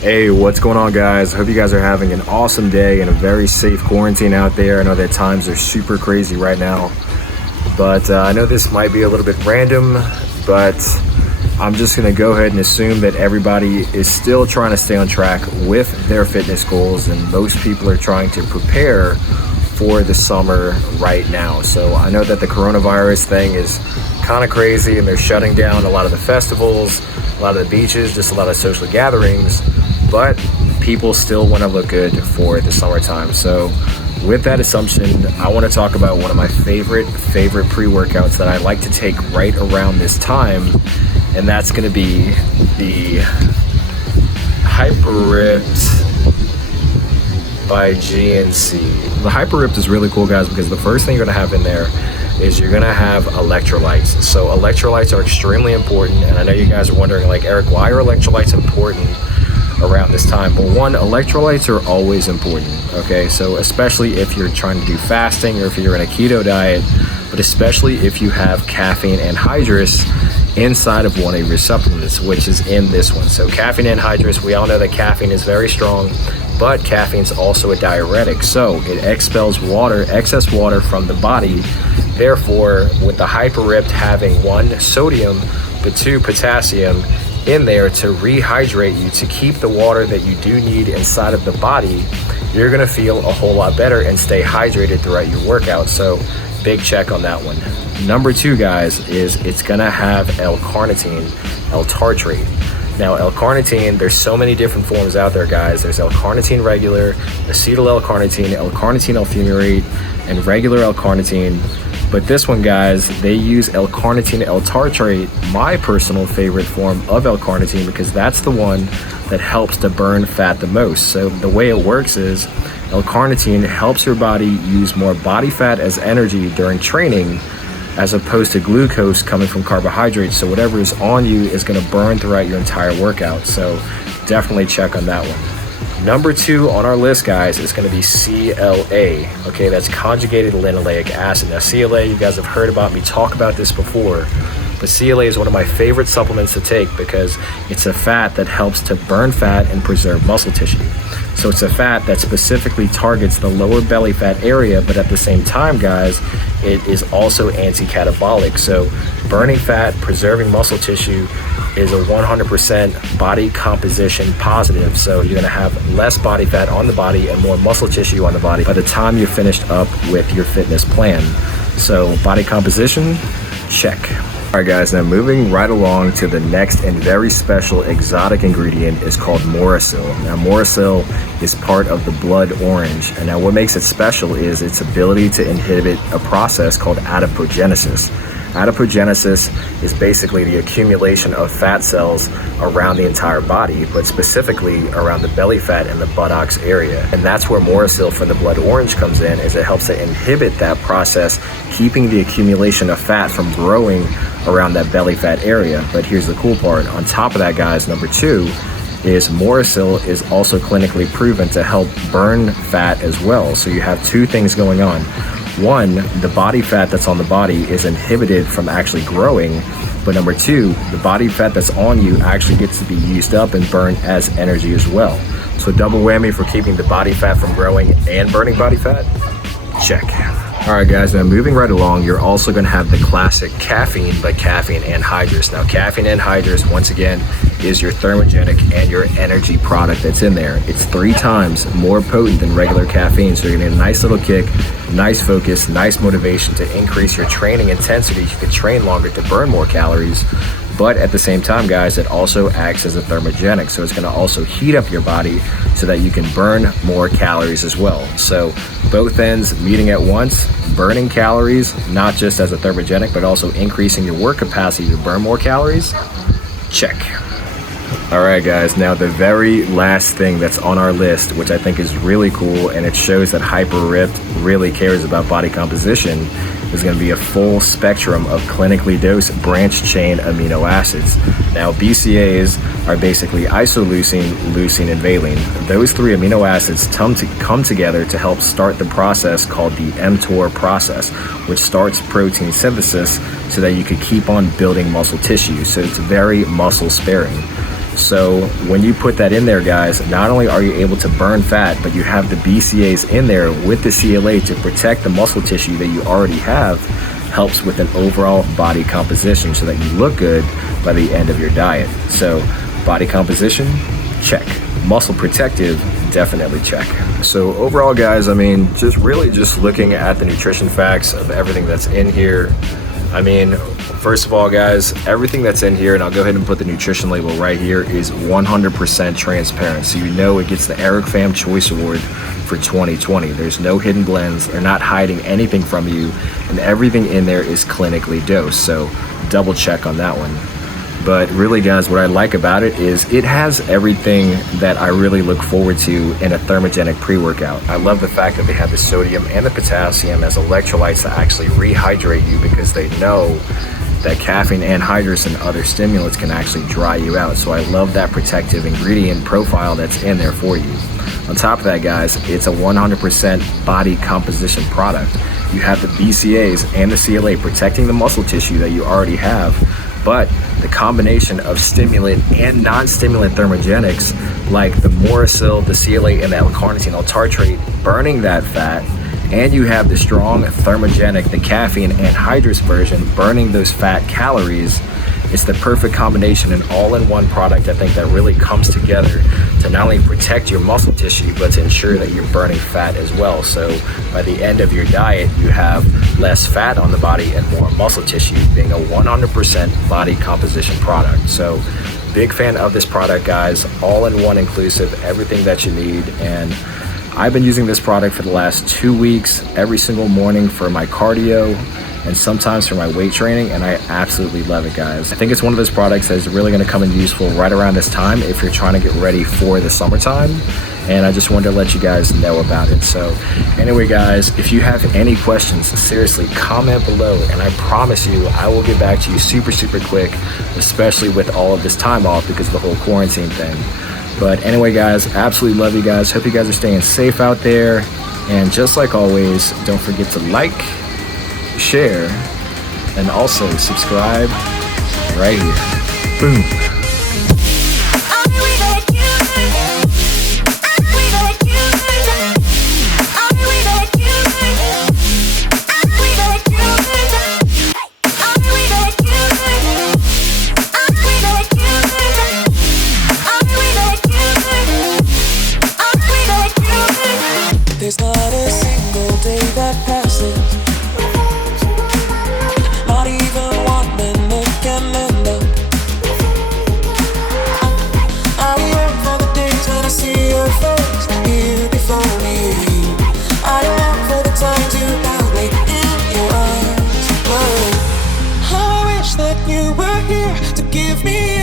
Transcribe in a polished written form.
Hey, what's going on, guys? Hope you guys are having an awesome day and a very safe quarantine out there. I know that times are super crazy right now, but I know this might be a little bit random, but I'm just gonna go ahead and assume that everybody is still trying to stay on track with their fitness goals, and most people are trying to prepare for the summer right now. So I know that the coronavirus thing is kind of crazy, and they're shutting down a lot of the festivals, a lot of the beaches, just a lot of social gatherings, but people still want to look good for the summertime. So with that assumption, I want to talk about one of my favorite pre-workouts that I like to take right around this time, and that's going to be the Hyper-Ripped by GNC. The Hyper-Ripped is really cool, guys, because the first thing you're going to have in there is you're going to have electrolytes. So electrolytes are extremely important, and I know you guys are wondering, like, Eric, why are electrolytes important around this time? Well, one, electrolytes are always important, okay? So especially if you're trying to do fasting or if you're in a keto diet, but especially if you have caffeine anhydrous inside of one of your supplements, which is in this one. So caffeine anhydrous, we all know that caffeine is very strong, but caffeine is also a diuretic. So it expels water, excess water from the body. Therefore, with the Hyper-Ripped having one, sodium, but two, potassium in there to rehydrate you, to keep the water that you do need inside of the body, you're gonna feel a whole lot better and stay hydrated throughout your workout. So big check on that one. Number two, guys, is it's gonna have L-Carnitine L-Tartrate. Now, L-Carnitine, there's so many different forms out there, guys. There's L-Carnitine regular, Acetyle-l-Carnitine, L-Carnitine L-Fumurate, and regular L-Carnitine. But this one, guys, they use L-Carnitine L-Tartrate, my personal favorite form of L-Carnitine, because that's the one that helps to burn fat the most. So the way it works is L-Carnitine helps your body use more body fat as energy during training, as opposed to glucose coming from carbohydrates. So whatever is on you is gonna burn throughout your entire workout. So definitely check on that one. Number two on our list, guys, is going to be CLA. Okay, that's conjugated linoleic acid. Now, CLA, you guys have heard about me talk about this before, but CLA is one of my favorite supplements to take because it's a fat that helps to burn fat and preserve muscle tissue. So it's a fat that specifically targets the lower belly fat area, but at the same time, guys, it is also anti-catabolic. So burning fat, preserving muscle tissue is a 100% body composition positive. So you're gonna have less body fat on the body and more muscle tissue on the body by the time you're finished up with your fitness plan. So body composition, check. All right, guys, now moving right along to the next and very special exotic ingredient is called Morosil. Now, Morosil is part of the blood orange. And now what makes it special is its ability to inhibit a process called adipogenesis. Adipogenesis is basically the accumulation of fat cells around the entire body, but specifically around the belly fat and the buttocks area. And that's where Morosil from the blood orange comes in, is it helps to inhibit that process, keeping the accumulation of fat from growing around that belly fat area. But here's the cool part. On top of that, guys, number two is Morosil is also clinically proven to help burn fat as well. So you have two things going on. One, the body fat that's on the body is inhibited from actually growing, but number two, the body fat that's on you actually gets to be used up and burned as energy as well. So double whammy for keeping the body fat from growing and burning body fat? Check. All right, guys, now moving right along, you're also gonna have the classic caffeine by Caffeine Anhydrous. Now, Caffeine Anhydrous, once again, is your thermogenic and your energy product that's in there. It's 3 times more potent than regular caffeine, so you're gonna get a nice little kick, nice focus, nice motivation to increase your training intensity. You can train longer to burn more calories, but at the same time, guys, it also acts as a thermogenic, so it's gonna also heat up your body so that you can burn more calories as well. So both ends meeting at once, burning calories, not just as a thermogenic, but also increasing your work capacity to burn more calories, check. All right, guys, now the very last thing that's on our list, which I think is really cool, and it shows that Hyper-Ripped really cares about body composition, is going to be a full spectrum of clinically dosed branched chain amino acids. Now, BCAAs are basically isoleucine, leucine, and valine. Those 3 amino acids come together to help start the process called the mTOR process, which starts protein synthesis so that you could keep on building muscle tissue. So it's very muscle sparing. So when you put that in there, guys, not only are you able to burn fat, but you have the BCAAs in there with the CLA to protect the muscle tissue that you already have. Helps with an overall body composition so that you look good by the end of your diet. So body composition, check. Muscle protective, definitely check. So overall, guys, I mean, just looking at the nutrition facts of everything that's in here. I mean, first of all, guys, everything that's in here, and I'll go ahead and put the nutrition label right here, is 100% transparent. So you know it gets the Eric Fam Choice Award for 2020. There's no hidden blends. They're not hiding anything from you, and everything in there is clinically dosed. So double check on that one. But really, guys, what I like about it is it has everything that I really look forward to in a thermogenic pre-workout. I love the fact that they have the sodium and the potassium as electrolytes to actually rehydrate you, because they know that caffeine anhydrous and other stimulants can actually dry you out. So I love that protective ingredient profile that's in there for you. On top of that, guys, it's a 100% body composition product. You have the BCAAs and the CLA protecting the muscle tissue that you already have, but the combination of stimulant and non-stimulant thermogenics like the Morosil, the CLA, and the L-Carnitine L-Tartrate burning that fat, and you have the strong thermogenic, the caffeine anhydrous version, burning those fat calories. It's the perfect combination, an all-in-one product, I think, that really comes together to not only protect your muscle tissue, but to ensure that you're burning fat as well. So by the end of your diet, you have less fat on the body and more muscle tissue, being a 100% body composition product. So big fan of this product, guys. All-in-one inclusive, everything that you need. And I've been using this product for the last 2 weeks, every single morning for my cardio and sometimes for my weight training, and I absolutely love it, guys. I think it's one of those products that is really gonna come in useful right around this time if you're trying to get ready for the summertime, and I just wanted to let you guys know about it. So anyway, guys, if you have any questions, seriously, comment below, and I promise you, I will get back to you super, super quick, especially with all of this time off because of the whole quarantine thing. But anyway, guys, absolutely love you guys. Hope you guys are staying safe out there, and just like always, don't forget to like, share, and also subscribe right here. Boom. There's not a single day that passes, not even 1 minute can end up. I yearn for the days when I see your face here before me. I long for the times you held me in your arms. Oh, how I wish that you were here to give me